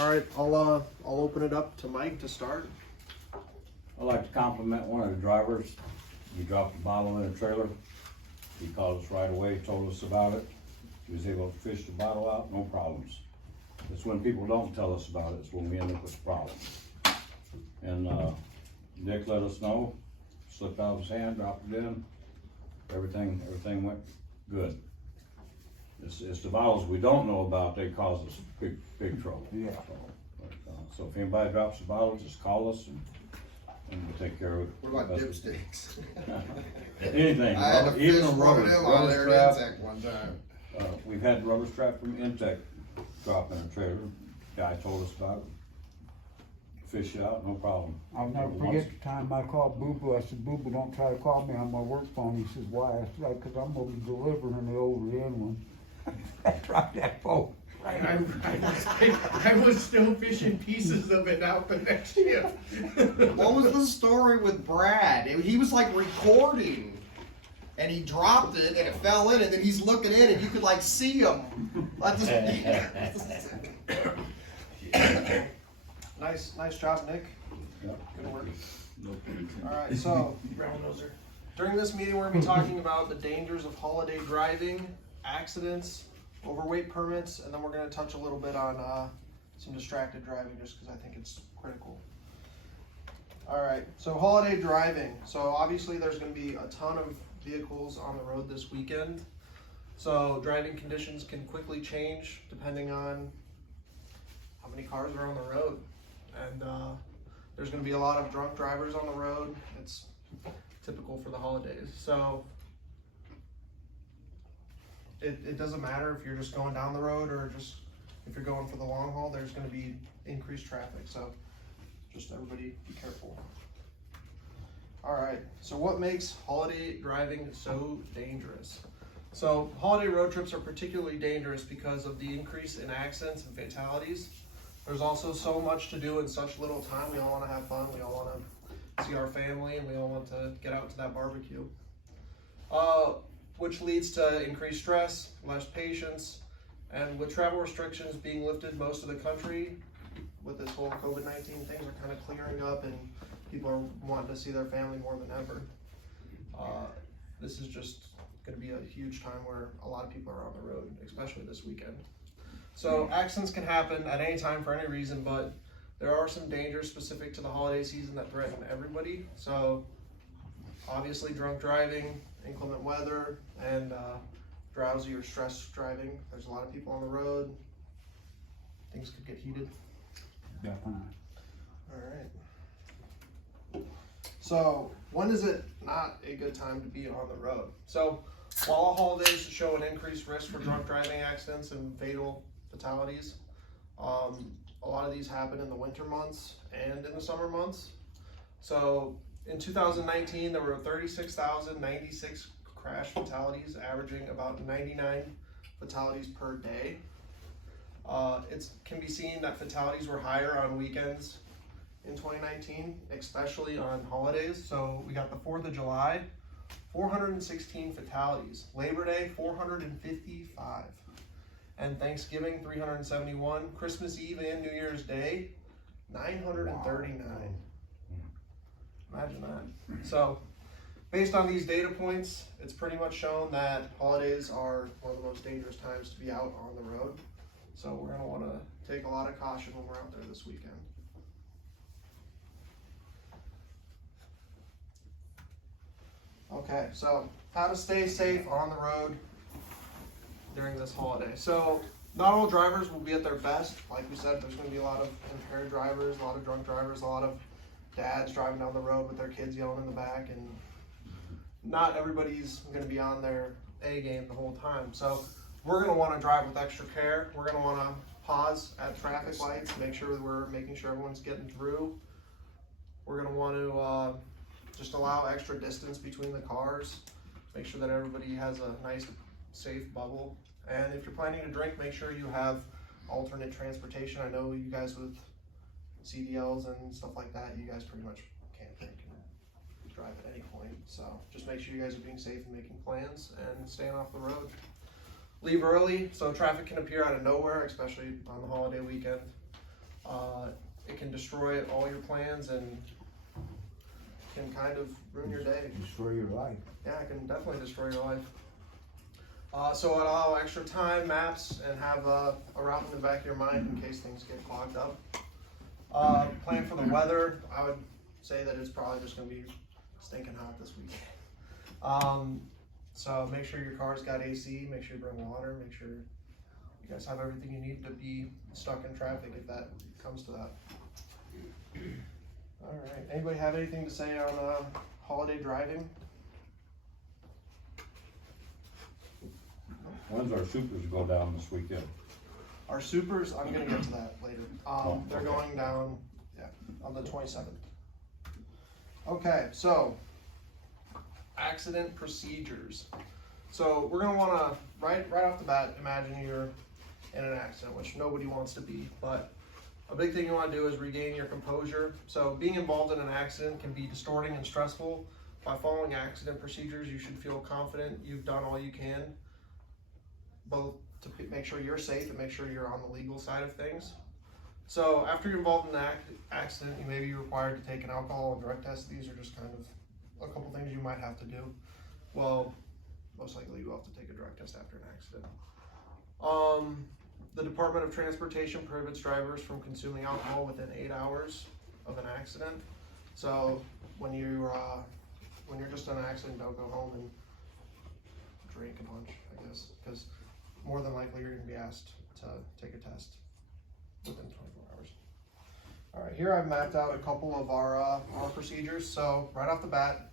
All right, I'll open it up to Mike to start. I'd like to compliment one of the drivers. He dropped a bottle in a trailer. He called us right away, told us about it. He was able to fish the bottle out, no problems. It's when people don't tell us about it, it's when we end up with problems. And Nick let us know, slipped out of his hand, dropped it in. Everything went good. It's the bottles we don't know about, they cause us big trouble. Yeah. So if anybody drops a bottle, just call us and we'll take care of it. What about dipsticks? Anything, I had a fish even a one rubber, of them on rubber there strap. at Intech one time. We've had rubber strap from Intech drop in a trailer. Guy told us about it. Fish it out, no problem. I'll never forget the time I called Boo Boo. I said, Boo Boo, don't try to call me on my work phone. He says, why? I said, because I'm going to be delivering the over in one. I tried that phone. I was still fishing pieces of it out the next shift. What was the story with Brad? He was like recording and he dropped it and it fell in and then he's looking in and you could like see him. Nice job, Nick. Yep. Good work. All right, so during this meeting, we're gonna be talking about the dangers of holiday driving, accidents, overweight permits, and then we're gonna touch a little bit on some distracted driving, just because I think it's critical. All right, so holiday driving. So obviously, there's gonna be a ton of vehicles on the road this weekend. So driving conditions can quickly change depending on how many cars are on the road. And there's going to be a lot of drunk drivers on the road. It's typical for the holidays. So it doesn't matter if you're just going down the road or just if you're going for the long haul, there's going to be increased traffic. So just everybody be careful. All right, so what makes holiday driving so dangerous? So holiday road trips are particularly dangerous because of the increase in accidents and fatalities. There's also so much to do in such little time. We all want to have fun. We all want to see our family, and we all want to get out to that barbecue. Which leads to increased stress, less patience, and with travel restrictions being lifted most of the country, with this whole COVID-19, things are kind of clearing up, and people are wanting to see their family more than ever. This is just going to be a huge time where a lot of people are on the road, especially this weekend. So accidents can happen at any time for any reason, but there are some dangers specific to the holiday season that threaten everybody. So obviously drunk driving, inclement weather, and drowsy or stressed driving. There's a lot of people on the road. Things could get heated. Definitely. All right. So when is it not a good time to be on the road? So while all holidays show an increased risk for drunk driving accidents and fatal fatalities, a lot of these happen in the winter months and in the summer months. So in 2019, there were 36,096 crash fatalities, averaging about 99 fatalities per day. It can be seen that fatalities were higher on weekends in 2019, especially on holidays. So we got the 4th of July, 416 fatalities. Labor Day, 455. And Thanksgiving, 371. Christmas Eve and New Year's Day, 939. Imagine that. So, based on these data points, it's pretty much shown that holidays are one of the most dangerous times to be out on the road. So we're going to want to take a lot of caution when we're out there this weekend. Okay, so how to stay safe on the road during this holiday. So not all drivers will be at their best. Like we said, there's going to be a lot of impaired drivers, a lot of drunk drivers, a lot of dads driving down the road with their kids yelling in the back, and not everybody's going to be on their A game the whole time. So we're going to want to drive with extra care. We're going to want to pause at traffic lights, make sure that we're making sure everyone's getting through. We're going to want to just allow extra distance between the cars, make sure that everybody has a nice safe bubble. And if you're planning to drink, make sure you have alternate transportation. I know you guys with CDLs and stuff like that, you guys pretty much can't drink and drive at any point. So just make sure you guys are being safe and making plans and staying off the road. Leave early, so traffic can appear out of nowhere, especially on the holiday weekend. It can destroy all your plans and can kind of ruin your day. Destroy your life. Yeah, it can definitely destroy your life. So it allow extra time, maps, and have a route in the back of your mind in case things get clogged up. Plan for the weather. I would say that it's probably just going to be stinking hot this weekend. So make sure your car's got AC, make sure you bring water, make sure you guys have everything you need to be stuck in traffic if that comes to that. All right, anybody have anything to say on holiday driving? When's our supers go down this weekend? Our supers, I'm gonna get to that later. They're okay. going down, yeah, on the 27th. Okay, so accident procedures. So we're gonna wanna, right off the bat, imagine you're in an accident, which nobody wants to be, but a big thing you wanna do is regain your composure. So being involved in an accident can be distorting and stressful. By following accident procedures, you should feel confident you've done all you can, both to make sure you're safe and make sure you're on the legal side of things. So after you're involved in an accident, you may be required to take an alcohol and drug test. These are just kind of a couple things you might have to do. Well, most likely you will have to take a drug test after an accident. The Department of Transportation prohibits drivers from consuming alcohol within 8 hours of an accident. So when you're just in an accident, don't go home and drink a bunch, I guess, because more than likely you're going to be asked to take a test within 24 hours. All right, here I've mapped out a couple of our procedures. So right off the bat,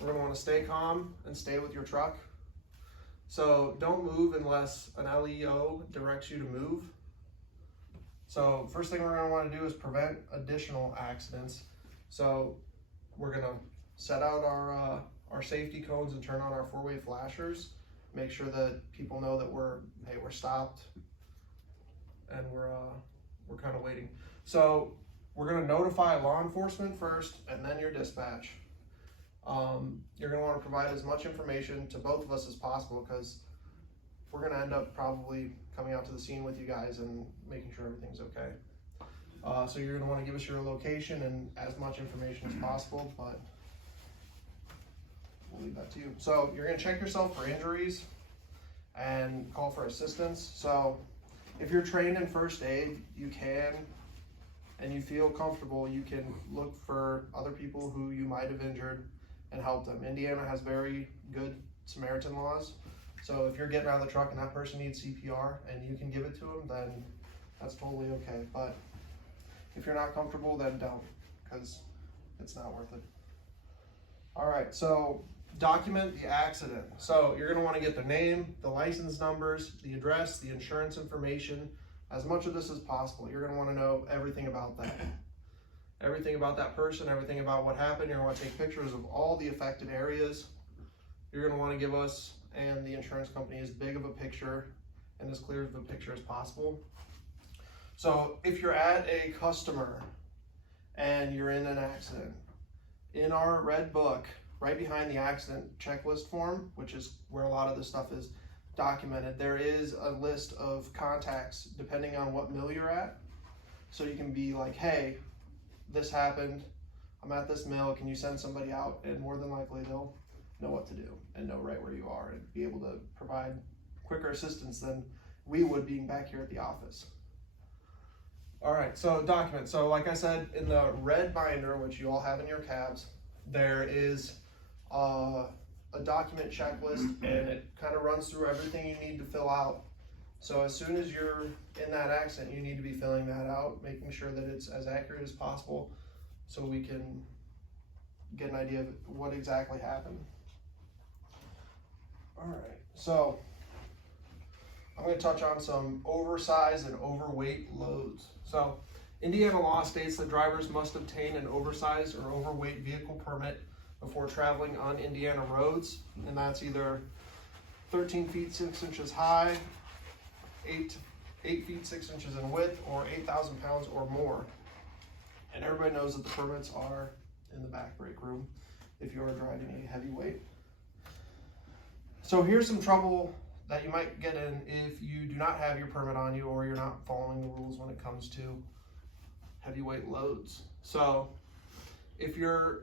we're going to want to stay calm and stay with your truck. So don't move unless an LEO directs you to move. So first thing we're going to want to do is prevent additional accidents. So we're going to set out our safety cones and turn on our four-way flashers. Make sure that people know that we're stopped and we're kind of waiting. So we're going to notify law enforcement first and then your dispatch. You're going to want to provide as much information to both of us as possible, because we're going to end up probably coming out to the scene with you guys and making sure everything's okay. So you're going to want to give us your location and as much information as possible, but we'll leave that to you. So you're going to check yourself for injuries and call for assistance. So if you're trained in first aid, you can, and you feel comfortable, you can look for other people who you might have injured and help them. Indiana has very good Samaritan laws. So if you're getting out of the truck and that person needs CPR and you can give it to them, then that's totally okay. But if you're not comfortable, then don't, because it's not worth it. All right, so document the accident. So you're gonna wanna get the name, the license numbers, the address, the insurance information, as much of this as possible. You're gonna wanna know everything about that. Everything about that person, everything about what happened. You're gonna wanna take pictures of all the affected areas. You're gonna wanna give us and the insurance company as big of a picture and as clear of a picture as possible. So if you're at a customer and you're in an accident, in our red book, right behind the accident checklist form, which is where a lot of this stuff is documented, there is a list of contacts depending on what mill you're at. So you can be like, hey, this happened, I'm at this mill, can you send somebody out? And more than likely they'll know what to do and know right where you are and be able to provide quicker assistance than we would being back here at the office. All right, so document. So like I said, in the red binder, which you all have in your cabs, there is a document checklist, and it kind of runs through everything you need to fill out. So as soon as you're in that accident, you need to be filling that out, making sure that it's as accurate as possible so we can get an idea of what exactly happened. All right, so I'm going to touch on some oversized and overweight loads. So Indiana law states that drivers must obtain an oversized or overweight vehicle permit before traveling on Indiana roads, and that's either 13 feet 6 inches high, 8 feet 6 inches in width, or 8,000 pounds or more. And everybody knows that the permits are in the back break room if you're driving a heavy weight. So here's some trouble that you might get in if you do not have your permit on you or you're not following the rules when it comes to heavyweight loads. So if you're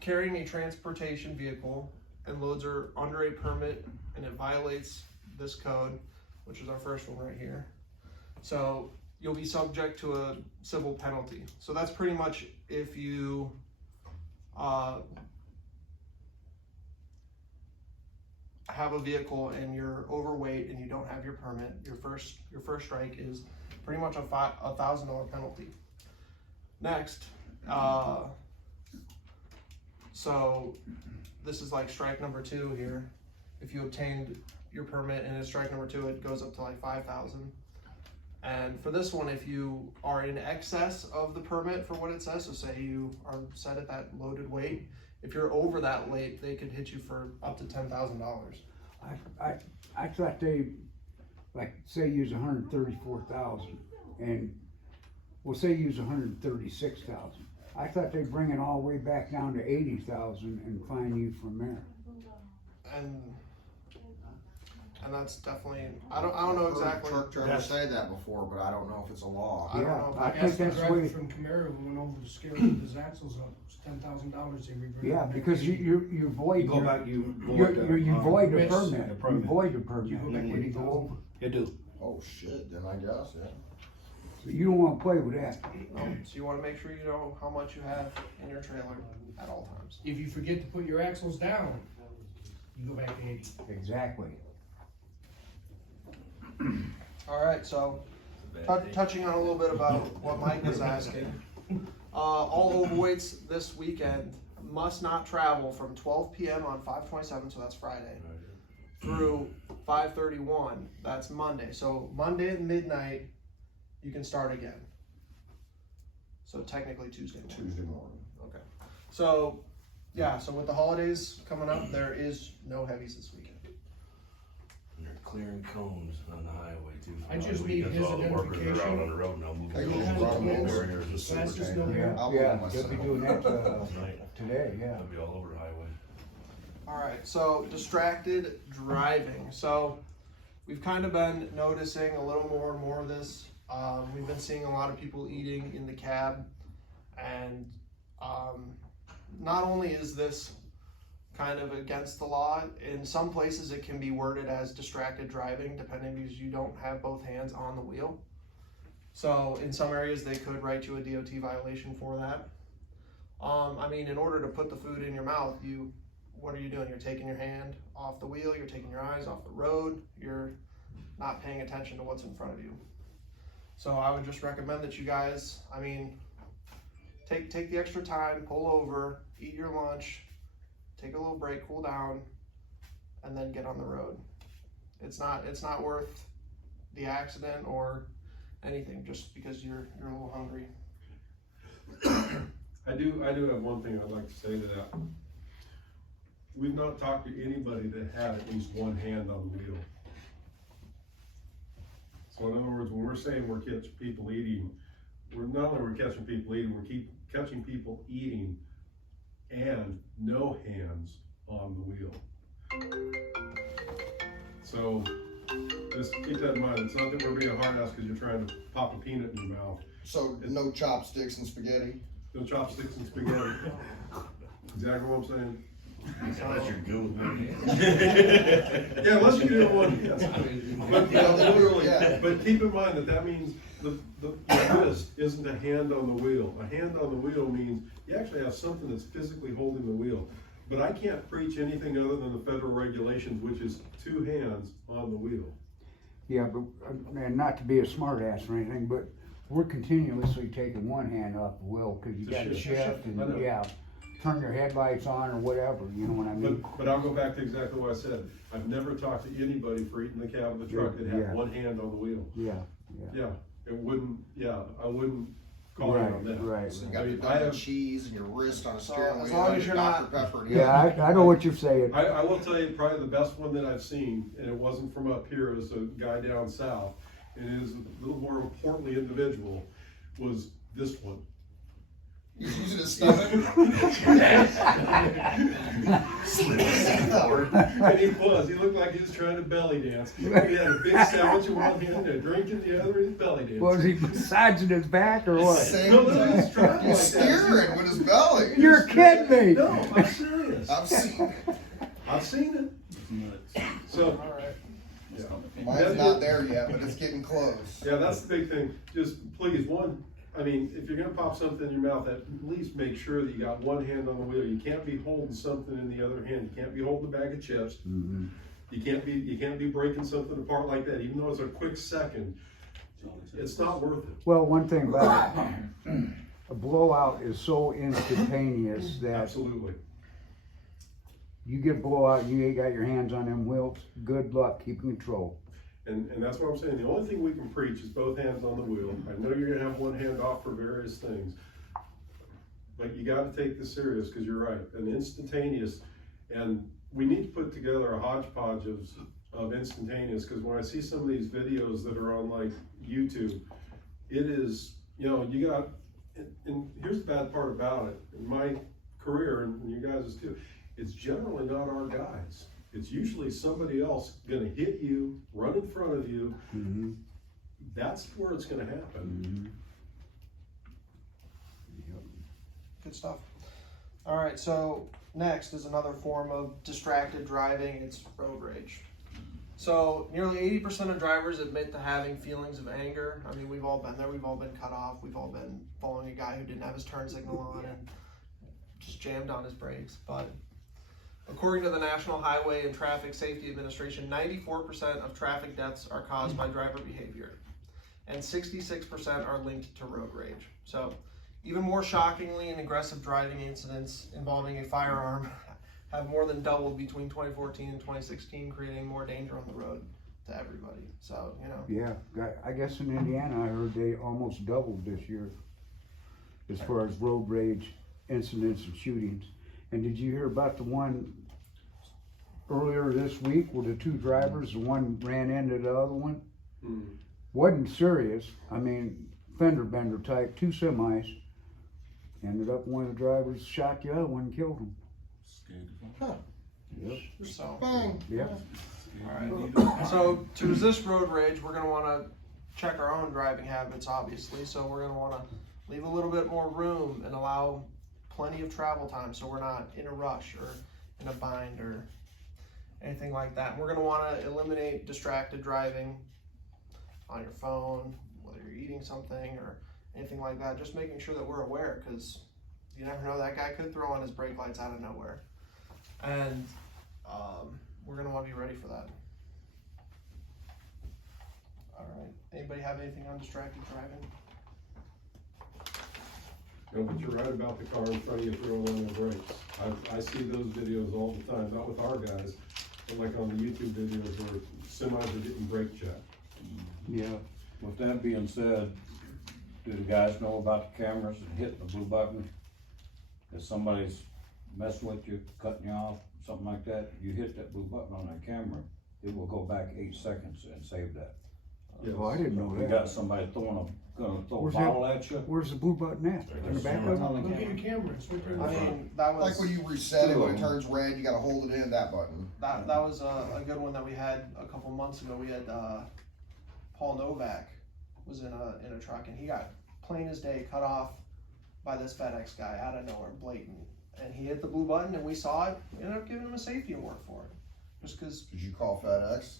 carrying a transportation vehicle and loads are under a permit and it violates this code, which is our first one right here, so you'll be subject to a civil penalty. So that's pretty much if you have a vehicle and you're overweight and you don't have your permit, your first strike is pretty much a $1,000 penalty. Next, so this is like strike number 2 here. If you obtained your permit and it's strike number 2, it goes up to like 5,000. And for this one, if you are in excess of the permit for what it says, so say you are set at that loaded weight, if you're over that weight, they could hit you for up to $10,000. I thought they, like, say use 134,000 and, well, say use 136,000. I thought they'd bring it all the way back down to 80,000 and fine you from there. And that's definitely, I don't know exactly. Truck drivers say that before, but I don't know if it's a law. I don't know. I I think asked the that's the driver way. from Camaro who went over to scale his axles up. It was $10,000. They reversed. Yeah, because you void. You go back, you You void the Yes. permit. The You permit. void the permit You go back when you go 80,000. over. You do. Oh shit, then I guess, yeah. So you don't wanna play with that. So you wanna make sure you know how much you have in your trailer at all times. If you forget to put your axles down, you go back to 80. Exactly. All right, so touching on a little bit about what Mike was asking. All overweights this weekend must not travel from 12 p.m. on 5/27, so that's Friday, through 5/31, that's Monday. So Monday at midnight, you can start again. So technically Tuesday morning. Tuesday morning. Okay. So, yeah, so with the holidays coming up, there is no heavies this weekend. And they're clearing cones on the highway too. for I all just the need weekends. his All the workers are out identification. on the road now moving. Hey, cones, you run putting those barriers and super fastest tank. no hair. I'll Yeah, blow they'll be myself. doing that, Right. today, yeah. They'll be all over the highway. All right, so distracted driving. So we've kind of been noticing a little more and more of this. We've been seeing a lot of people eating in the cab, and not only is this kind of against the law, in some places it can be worded as distracted driving, depending because you don't have both hands on the wheel. So in some areas they could write you a DOT violation for that. I mean, in order to put the food in your mouth, what are you doing? You're taking your hand off the wheel, you're taking your eyes off the road, you're not paying attention to what's in front of you. So I would just recommend that you guys, I mean, take the extra time, pull over, eat your lunch, take a little break, cool down, and then get on the road. It's not worth the accident or anything just because you're a little hungry. I do have one thing I'd like to say to that. We've not talked to anybody that had at least one hand on the wheel. So in other words, when we're saying we're catching people eating, we're not only we're catching people eating, we're catching people eating and no hands on the wheel. So just keep that in mind. It's not that we're being a hard ass because you're trying to pop a peanut in your mouth. So no chopsticks and spaghetti? No chopsticks and spaghetti. Exactly what I'm saying. Unless you're good with one hand. Yeah, unless you do one, yes. But, Yeah. but keep in mind that means the wrist isn't a hand on the wheel. A hand on the wheel means you actually have something that's physically holding the wheel. But I can't preach anything other than the federal regulations, which is 2 hands on the wheel. Yeah, but, and not to be a smart ass or anything, but we're continuously taking one hand off the wheel, cause you To gotta shift. shift I know. and, yeah, turn your headlights on or whatever, you know what I mean? But I'll go back to exactly what I said. I've never talked to anybody for eating the cab of the truck that Yeah. had one hand on the wheel. Yeah, Yeah, I wouldn't call you on that. right. So you got your I have- cheese and your wrist on a So, steering as wheel, long and as your you're Dr. not- Pepper. and Yeah, I know what you're saying. I will tell you probably the best one that I've seen, and it wasn't from up here, it was a guy down south, and it is a little more importantly individual, was this one. He's using his stomach. And he was. He looked like he was trying to belly dance. He had a big sandwich in one hand and a drink in the other, and he's belly dancing. Was he massaging his back or what? Same No, no, he's trying He's like that. steering with his belly. You're kidding me. No, I'm serious. I've seen I've seen it. So, Alright. yeah. Mine's not there yet, but it's getting close. Yeah, that's the big thing. Just please, I mean, if you're gonna pop something in your mouth, at least make sure that you got one hand on the wheel. You can't be holding something in the other hand. You can't be holding a bag of chips. Mhm. You can't be breaking something apart like that, even though it's a quick second. It's not worth it. Well, one thing about it, a blowout is so instantaneous that Absolutely. you get a blowout and you ain't got your hands on them wheels, good luck keeping control. And that's what I'm saying. The only thing we can preach is both hands on the wheel. I know you're gonna have one hand off for various things. But you gotta take this serious, cause you're right, an instantaneous, and we need to put together a hodgepodge of instantaneous, cause when I see some of these videos that are on like YouTube, it is, you know, you got, and here's the bad part about it, in my career, and you guys too, it's generally not our guys. It's usually somebody else gonna hit you, run in front of you. Mm-hmm. That's where it's gonna happen. Good stuff. Alright, so next is another form of distracted driving. It's road rage. So nearly 80% of drivers admit to having feelings of anger. I mean, we've all been there. We've all been cut off. We've all been following a guy who didn't have his turn signal on and just jammed on his brakes. But according to the National Highway and Traffic Safety Administration, 94% of traffic deaths are caused by driver behavior, and 66% are linked to road rage. So even more shockingly, and aggressive driving incidents involving a firearm have more than doubled between 2014 and 2016, creating more danger on the road to everybody. So, you know. Yeah, I guess in Indiana, I heard they almost doubled this year as far as road rage incidents and shootings. And did you hear about the one earlier this week where the two drivers, the one ran into the other one? Wasn't serious. I mean, fender bender type, two semis. Ended up one of the drivers shot the other one and killed him. Yep. So, Bang. Yep. alright. So to resist road rage, we're gonna wanna check our own driving habits, obviously. So we're gonna wanna leave a little bit more room and allow plenty of travel time so we're not in a rush or in a bind or anything like that. And we're gonna wanna eliminate distracted driving on your phone, whether you're eating something or anything like that. Just making sure that we're aware, because you never know, that guy could throw on his brake lights out of nowhere. And we're gonna wanna be ready for that. Alright, anybody have anything on distracted driving? No, but you're right about the car in front of you throwing on the brakes. I see those videos all the time, not with our guys, but like on the YouTube videos where semis are getting brake checked. Yeah. With that being said, do the guys know about the cameras and hitting the blue button? If somebody's messing with you, cutting you off, something like that, you hit that blue button on that camera, it will go back 8 seconds and save that. Oh, I didn't know If you that. got somebody gonna throw a Where's bottle at you, Where's the blue button at? In the back of it? Look at your camera, it's right there in the I front. mean, that was Like when you reset it, when it turns red, you gotta hold it in that button. that was a good one that we had a couple months ago. We had Paul Novak was in a truck, and he got plain as day cut off by this FedEx guy out of nowhere, blatant. And he hit the blue button, and we saw it. We ended up giving him a safety award for it, just because. Did you call FedEx?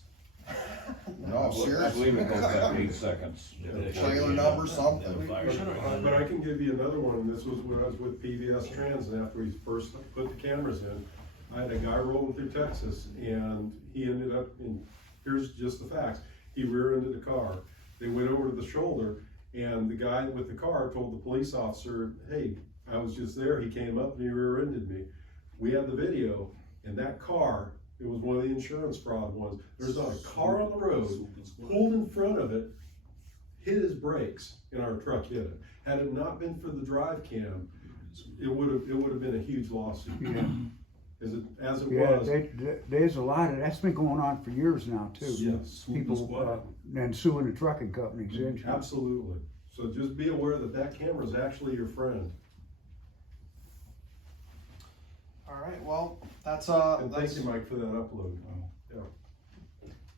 No, I'm I serious. believe it goes back 8 seconds. Trailer number, something. But I can give you another one, and this was when I was with PVS Trans, and after we first put the cameras in, I had a guy rolling through Texas, and he ended up, and here's just the facts, he rear-ended the car. They went over to the shoulder, and the guy with the car told the police officer, hey, I was just there, he came up and he rear-ended me. We had the video, and that car, it was one of the insurance fraud ones, there's not a car on the road, pulled in front of it, hit his brakes, and our truck hit it. Had it not been for the drive cam, it would have been a huge lawsuit. Yeah. As it Yeah, was. there's a lot of, that's been going on for years now too. Yes. People, and suing the trucking companies, insurance. Absolutely. So just be aware that that camera is actually your friend. All right, well, that's And thank you, Mike, for that upload.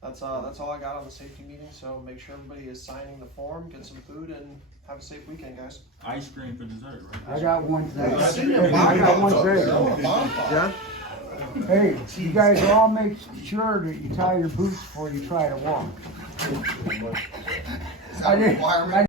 that's all I got on the safety meeting. So make sure everybody is signing the form, get some food, and have a safe weekend, guys. Ice cream for dessert, right? I got one thing. I seen your Hey, I got one bonfire. thing. Oh, a bonfire. Hey, you guys all make sure that you tie your boots before you try to walk. Is that a requirement?